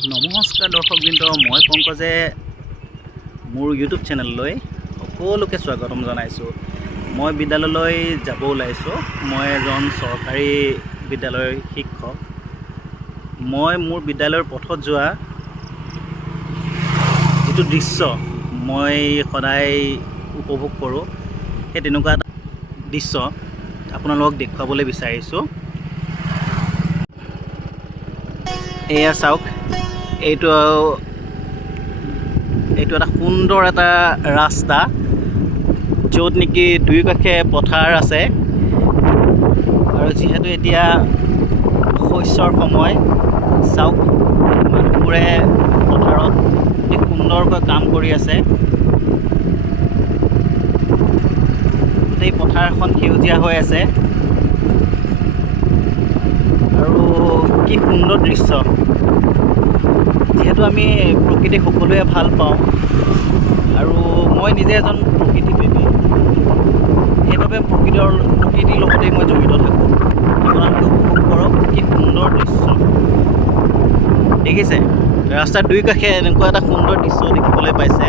নমস্কাৰ দৰ্শকবৃন্দ, মই পংকজে মোৰ ইউটিউব চেনেললৈ সকলোকে স্বাগতম জনাইছোঁ। মই বিদ্যালয়লৈ যাব ওলাইছোঁ। মই এজন চৰকাৰী বিদ্যালয়ৰ শিক্ষক। মই মোৰ বিদ্যালয়ৰ পথত যোৱা যিটো দৃশ্য মই সদায় উপভোগ কৰোঁ, সেই তেনেকুৱা এটা দৃশ্য আপোনালোকক দেখুৱাবলৈ বিচাৰিছোঁ। এয়া চাওক, এইটো এটা সুন্দৰ এটা ৰাস্তা, য'ত নেকি দুয়ো কাষে পথাৰ আছে। আৰু যিহেতু এতিয়া শস্যৰ সময়, চাওক মানুহবোৰে পথাৰত অতি সুন্দৰকৈ কাম কৰি আছে। গোটেই পথাৰখন সেউজীয়া হৈ আছে আৰু কি সুন্দৰ দৃশ্য। যিহেতু আমি প্ৰকৃতি সকলোৱে ভাল পাওঁ আৰু মই নিজে এজন প্ৰকৃতিপ্ৰেমী, সেইবাবে প্ৰকৃতিৰ লগতেই মই জড়িত থাকোঁ। আপোনালোকে উপভোগ কৰক, কি সুন্দৰ দৃশ্য দেখিছে। ৰাস্তাৰ দুই কাষে এনেকুৱা এটা সুন্দৰ দৃশ্য দেখিবলৈ পাইছে,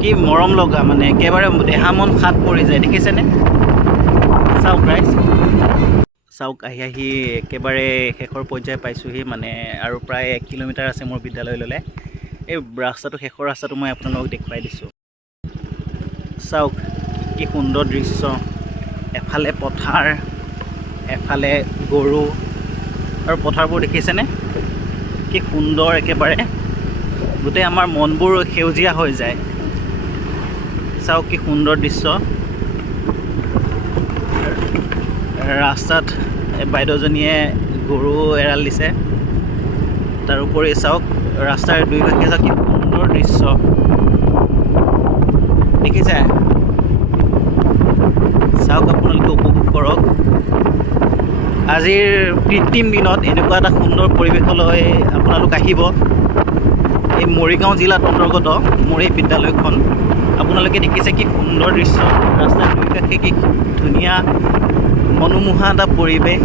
কি মৰম লগা, মানে একেবাৰে দেহা মন সাত পৰি যায়। দেখিছেনে? চাওক ৰাইজ, চাওক আহি একেবাৰে শেষৰ পৰ্যায় পাইছোঁহি, মানে আৰু প্ৰায় 1 কিলোমিটাৰ আছে মোৰ বিদ্যালয়লৈ। এই ৰাস্তাটো, শেষৰ ৰাস্তাটো মই আপোনালোকক দেখুৱাই দিছোঁ। চাওক কি সুন্দৰ দৃশ্য, এফালে পথাৰ, এফালে গৰু, আৰু পথাৰবোৰ দেখিছেনে কি সুন্দৰ। একেবাৰে গোটেই আমাৰ মনবোৰ সেউজীয়া হৈ যায়। চাওক কি সুন্দৰ দৃশ্য। ৰাস্তাত বাইদেউজনীয়ে গৰু এৰাল দিছে। তাৰোপৰি চাওক ৰাস্তাৰ দুই কাষে চাওক কি সুন্দৰ দৃশ্য দেখিছে। চাওক আপোনালোকে উপভোগ কৰক। আজিৰ কৃত্ৰিম দিনত এনেকুৱা এটা সুন্দৰ পৰিৱেশলৈ আপোনালোক আহিব। এই মৰিগাঁও জিলাত অন্তৰ্গত মোৰ এই বিদ্যালয়খন। আপোনালোকে দেখিছে কি সুন্দৰ দৃশ্য, ৰাস্তাৰ দুই কাষে কি ধুনীয়া মনোমোহা এটা পৰিৱেশ।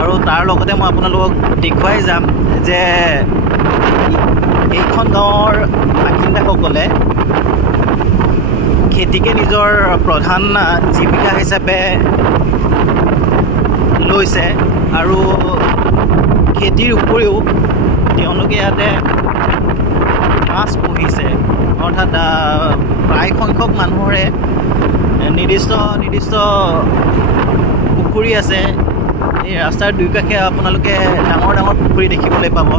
আৰু তাৰ লগতে মই আপোনালোকক দেখুৱাই যাম যে এইখন গাঁৱৰ বাসিন্দাসকলে খেতিকে নিজৰ প্ৰধান জীৱিকা হিচাপে লৈছে। আৰু খেতিৰ উপৰিও তেওঁলোকে ইয়াতে মাছ পুহিছে। অৰ্থাৎ প্ৰায় সংখ্যক মানুহৰে নিৰ্দিষ্ট পুখুৰী আছে। এই ৰাস্তাৰ দুই কাষে আপোনালোকে ডাঙৰ ডাঙৰ পুখুৰী দেখিবলৈ পাব।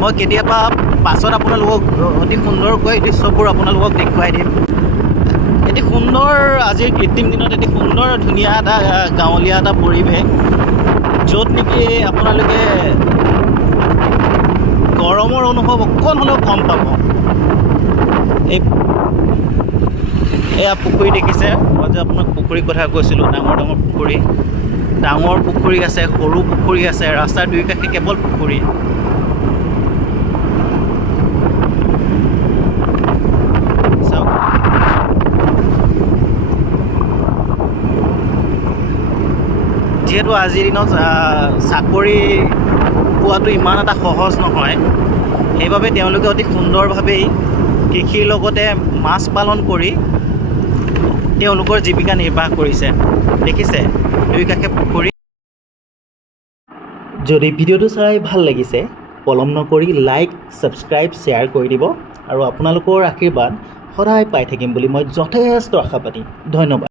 মই কেতিয়াবা পাছত আপোনালোকক অতি সুন্দৰকৈ দৃশ্যবোৰ আপোনালোকক দেখুৱাই দিম। এটি সুন্দৰ, আজিৰ কৃত্ৰিম দিনত এটি সুন্দৰ ধুনীয়া এটা গাঁৱলীয়া এটা পৰিৱেশ, য'ত নেকি আপোনালোকে গৰমৰ অনুভৱ অকণ হ'লেও কম পাব। এয়া পুখুৰী দেখিছে, মই যে আপোনাক পুখুৰীৰ কথা কৈছিলোঁ, ডাঙৰ ডাঙৰ পুখুৰী। ডাঙৰ পুখুৰী আছে, সৰু পুখুৰী আছে, ৰাস্তাৰ দুই কাষে কেৱল পুখুৰী। চাওক যিহেতু আজিৰ দিনত চাকৰি পোৱাটো ইমান এটা সহজ নহয়, সেইবাবে তেওঁলোকে অতি সুন্দৰভাৱেই কৃষিৰ লগতে মাছ পালন কৰি তেওঁলোকৰ জীৱিকা নিৰ্বাহ কৰিছে। দেখিছে দুই কাষে পুখুৰী। যদি ভিডিঅ'টো চাই ভাল লাগিছে, পলম নকৰি লাইক, ছাবস্ক্ৰাইব, শ্বেয়াৰ কৰি দিব। আৰু আপোনালোকৰ আশীৰ্বাদ সদায় পাই থাকিম বুলি মই যথেষ্ট আশাবাদী। ধন্যবাদ।